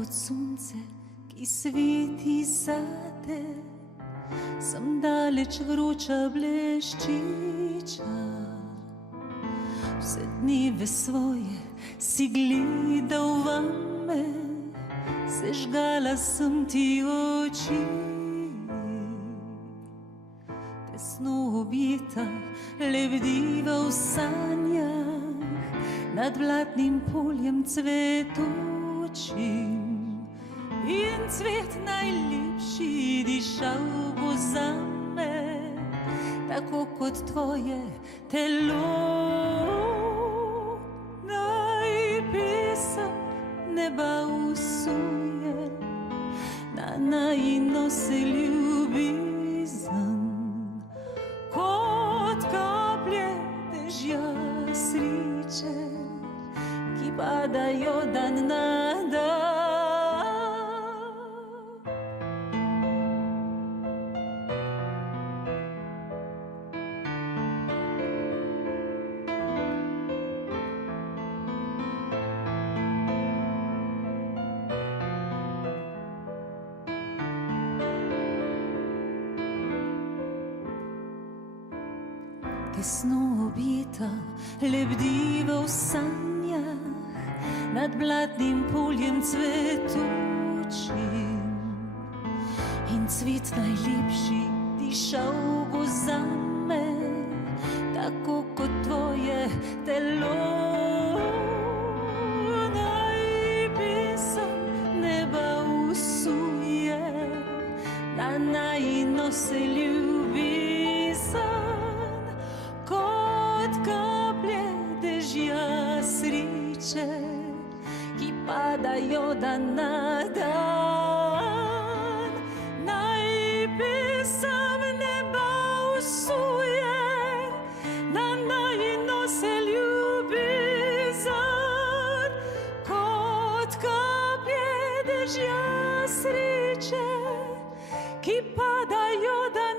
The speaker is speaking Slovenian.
kot sonce, ki sveti zate, sem daleč vroča bleščiča. Vse dneve svoje si gledal vame, sežgala sem ti oči. Tesno objeta, lebdiva v sanjah, nad blatnim poljem cvetočim. In cvet najlepši dišal bo zame, tako kot tvoje telo. Naj pesem neba usuje, na najino se ljubezen, kot kaplje dežja sreče, ki padajo dan na dan. Tesno objeta, lebdiva v sanjah, nad blatnim poljem cvetočim. In cvet najlepši dišal bo zame, tako kot tvoje telo. Naj pesem neba usuje, na najino se ljubezen, kot kaplje dežja sreče, ki padajo dan na dan. Naj pesem neba usuje, na najino se ljubezen, kot kaplje dežja sreče, ki padajo dan